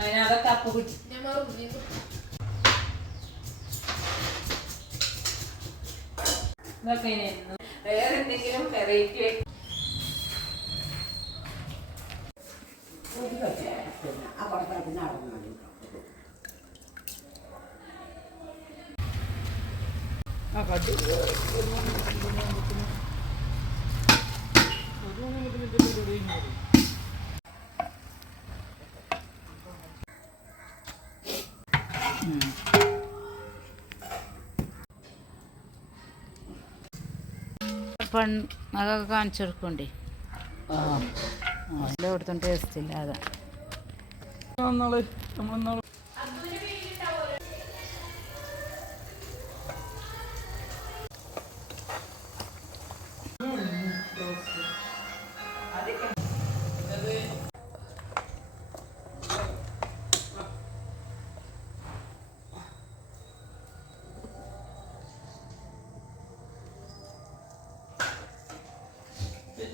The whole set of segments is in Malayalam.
അങ്ങനെ അതൊക്കെ അപ്പ കിട്ടി ഇതൊക്കെ ഇനിയായിരുന്നു. വേറെ എന്തെങ്കിലും വെറൈറ്റി പെൺ അതൊക്കെ കാണിച്ചു കൊടുക്കണ്ടേ എല്ലായിടത്തും ടേസ്റ്റ്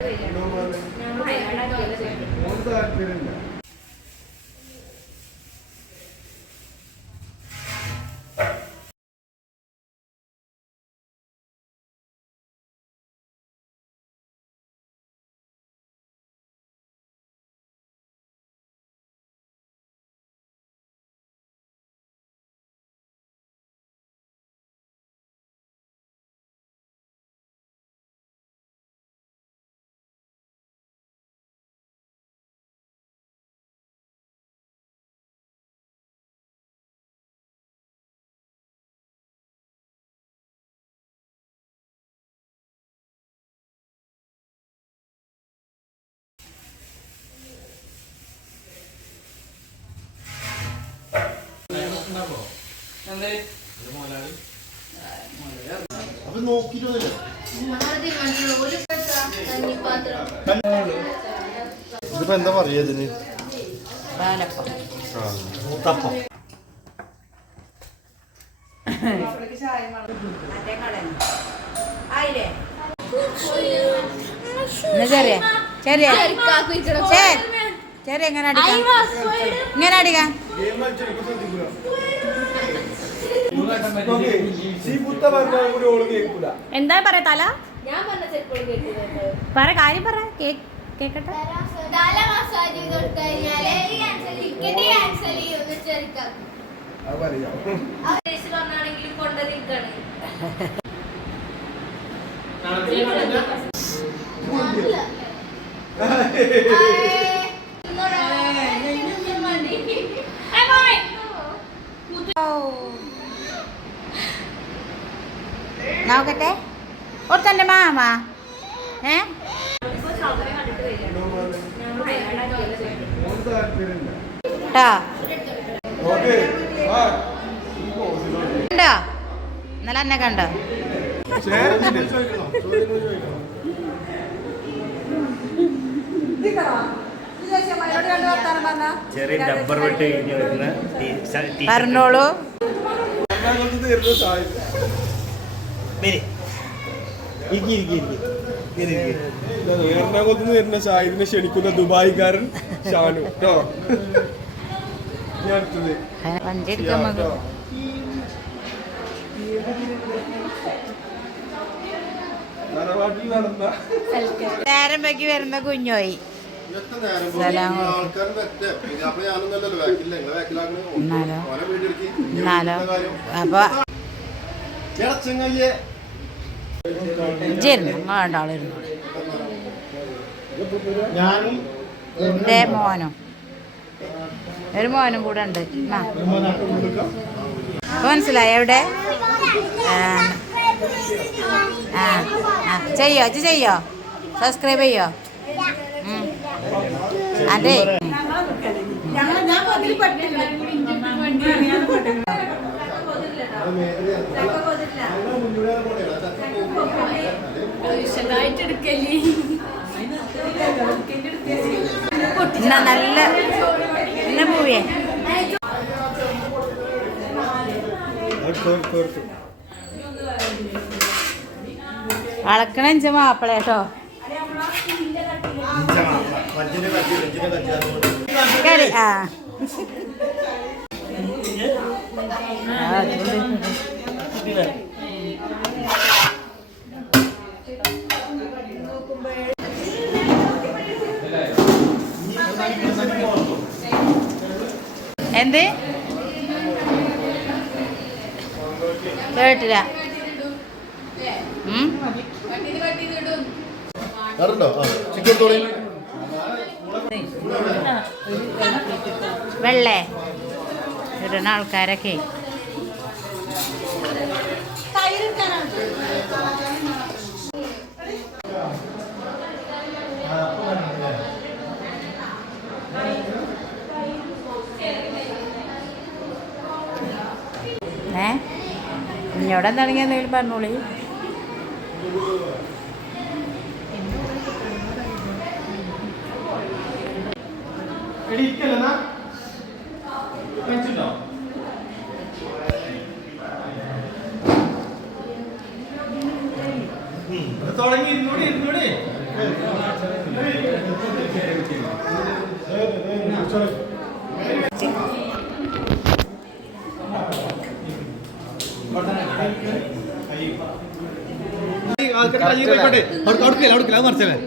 ഇല്ലാതെ അപ്പൊ നോക്കിട്ടൊന്നുമില്ല ഇതിപ്പോ എന്താ പറയാ ഇതിന്? എന്നാ ചെറിയ? ചെറിയ? ചെറിയ എങ്ങനെ അടിക്കാം. ഇങ്ങനെ അടിക്കാം. എന്താ പറയാ തല? പറ കാര്യം പറ കേക്ക് കേക്കട്ടെ? തല നോക്കട്ടെ. ഓർത്തന്റെ മാമ. ഏ? കണ്ടോ? ഇന്നലെ എന്നെ കണ്ടോ? ചെറിയ ഡബ്ബർ വെട്ട് കഴിഞ്ഞ് വരുന്ന പറഞ്ഞോളൂ. വരി. ഇരിക്ക്, ഇരിക്ക്, ഇരിക്ക്. ഇരി, ഇരി. എറണാകുളത്ത് നിന്ന് വരുന്ന ഷാഹിദിനെ ക്ഷണിക്കുന്ന ദുബായിക്കാരൻ ഷാനു കേട്ടോ? ഞാൻ അടുത്തത് വണ്ടി എടുക്കാൻ നേരം വൈകി വരുന്ന കുഞ്ഞോയി. എന്നാലോ? എന്നാലോ അപ്പൊ ഞാനും എന്റെ മോനും. ഒരു മോനും കൂടെ ഉണ്ട്. മനസ്സിലായോ എവിടെ? ആ. ആ ആ. ചെയ്യോ അച്ഛ ചെയ്യോ? സബ്സ്ക്രൈബ് ചെയ്യോ? ഉം. എടുക്കല്ലേ? എന്നാ നല്ല എന്നാ പോവേ അളക്കണ മാപ്പിള കേട്ടോ. കളി ആ. ആ, എന്ത്? കേട്ടില്ല. വെള്ളേ. ഇടുന്ന ആൾക്കാരൊക്കെ ഏ കുഞ്ഞോടെ എന്താണെങ്കിൽ എന്തെങ്കിലും പറഞ്ഞോളി തുടങ്ങി ഇരുന്നൂടി ഇരുന്നൂടി ആൾക്കാർ കയ്യിൽ പോയിക്കോട്ടെ. അവിടെ കൊടുക്കില്ല കൊടുക്കില്ല അത് മറിച്ചല്ലേ?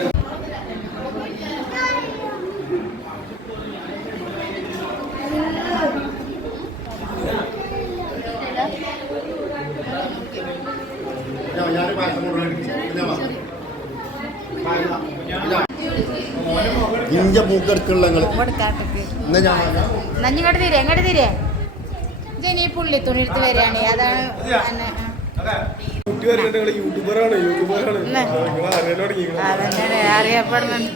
ഞാൻ ഇഞ്ച മൂക്കെടുക്കുള്ള ഇങ്ങോട്ട് തീരെ എങ്ങോട്ട് തീരെ. ജനി പുള്ളി തുണി എടുത്ത് വരികയാണ് അതാണ് അതന്നെ അറിയപ്പെടുന്നുണ്ട്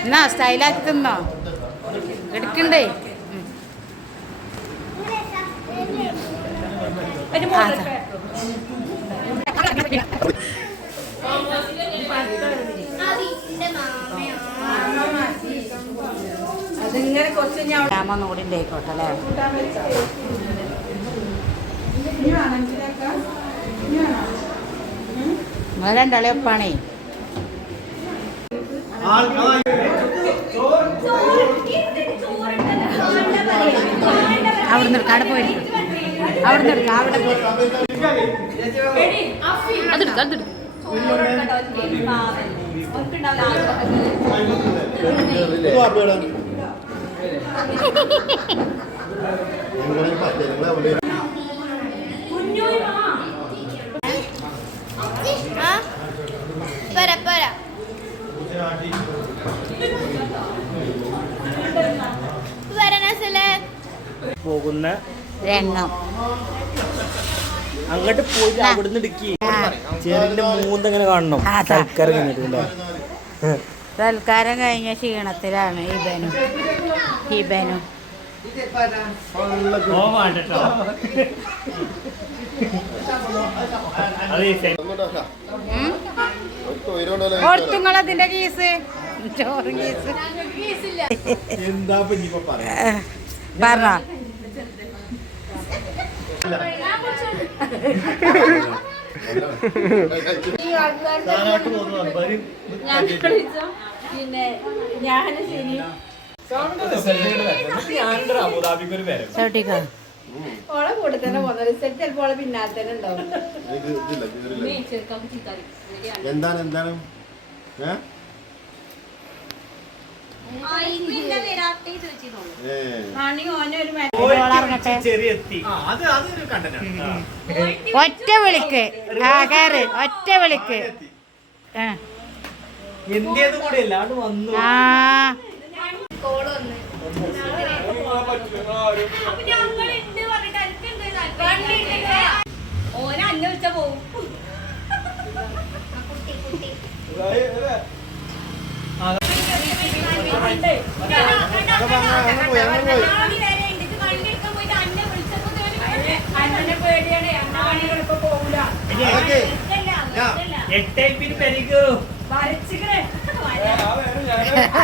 എന്നാ? സ്റ്റൈലാക്കി തിന്നോ? എടുക്കണ്ടേ? ഉം. ഞാൻ അല്ലേ? നിങ്ങൾ രണ്ടാളെ ഒപ്പാണേ. അവിടുന്ന് എടുക്കാം അവിടെ പോയിട്ട് അവിടുന്ന് എടുക്കാം അവിടെ പോയി അതെടുക്ക പറ വരണസലേ പോകുന്ന രംഗം അങ്ങോട്ട് പോയിട്ട് അവിടുന്ന് ഇടുക്കി. ചെറിന്റെ മൂന്നെങ്ങനെ കാണണം. സൽക്കാരം കഴിഞ്ഞിട്ടുണ്ട് സൽക്കാരം കഴിഞ്ഞ ക്ഷീണത്തിലാണ് ഇബനും. ഹിബനും ഉം? ഓർത്തുങ്ങളതിന്റെ കീസ്. ചോറും കീസ്. എന്താ പിന്നെ ശരി. അബുദാബിക്ക് ഒരു പേര് ചവിട്ടിക്കോ? ഓളെ കൂടെ തന്നെ പോകുന്ന റിസൾട്ട് ചിലപ്പോൾ ഓളെ പിന്നാലെ തന്നെ ഉണ്ടാവും. ഇതില്ല ഇതിലില്ല. ചെറുക്കാൻ ചീത്താറി എന്താണ് എന്താണ്? ഏ? ഒറ്റ വിളിക്ക്. ആ കയറ് ഒറ്റ വിളിക്ക്. ആ. ഓനെ അന്നെ വിളിച്ച പോവും. കുട്ടി കുട്ടി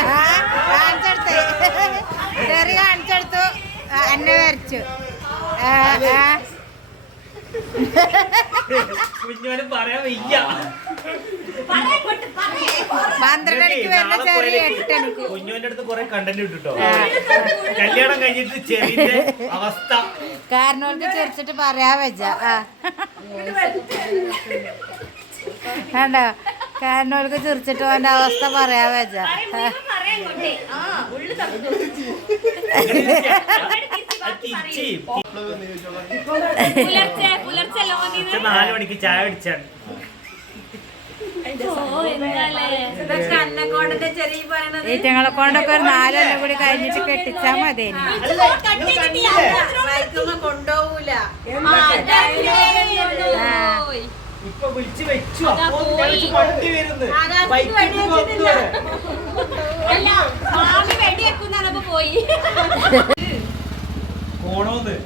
കാണിച്ചെടുത്ത്. ചെറിയ കാണിച്ചെടുത്തു. എന്നെ വരച്ചു. കുഞ്ഞോന് പറയാൻ വയ്യ. പന്ത്രണ്ടണിക്ക് വരുന്ന ചെറിയ എട്ടണിക്ക് അടുത്ത് കൊറേ കണ്ടന്റ് ഇട്ടിട്ടോ. കല്യാണം കഴിഞ്ഞിട്ട് ചെറിയ അവസ്ഥ പറയാ ചിരിച്ചിട്ട് പറയാൻ വെച്ച ആ കണ്ടോ കാരണം ഓൾക്ക് ചിരിച്ചിട്ട് ഓന്റെ അവസ്ഥ പറയാൻ വെച്ച പുലർച്ചെ പുലർച്ചെ നാല് മണിക്ക് ചായ പറയണത് ഈറ്റങ്ങളെ കൊണ്ടൊക്കെ ഒരു നാലെണ്ണം കൂടി കഴിഞ്ഞിട്ട് കെട്ടിച്ചാ മതി കൊണ്ടോ കൊണ്ടുപോകൂല. ഇപ്പൊ വിളിച്ചു വെച്ചു. അപ്പൊ വണ്ടി പോണോന്ന്.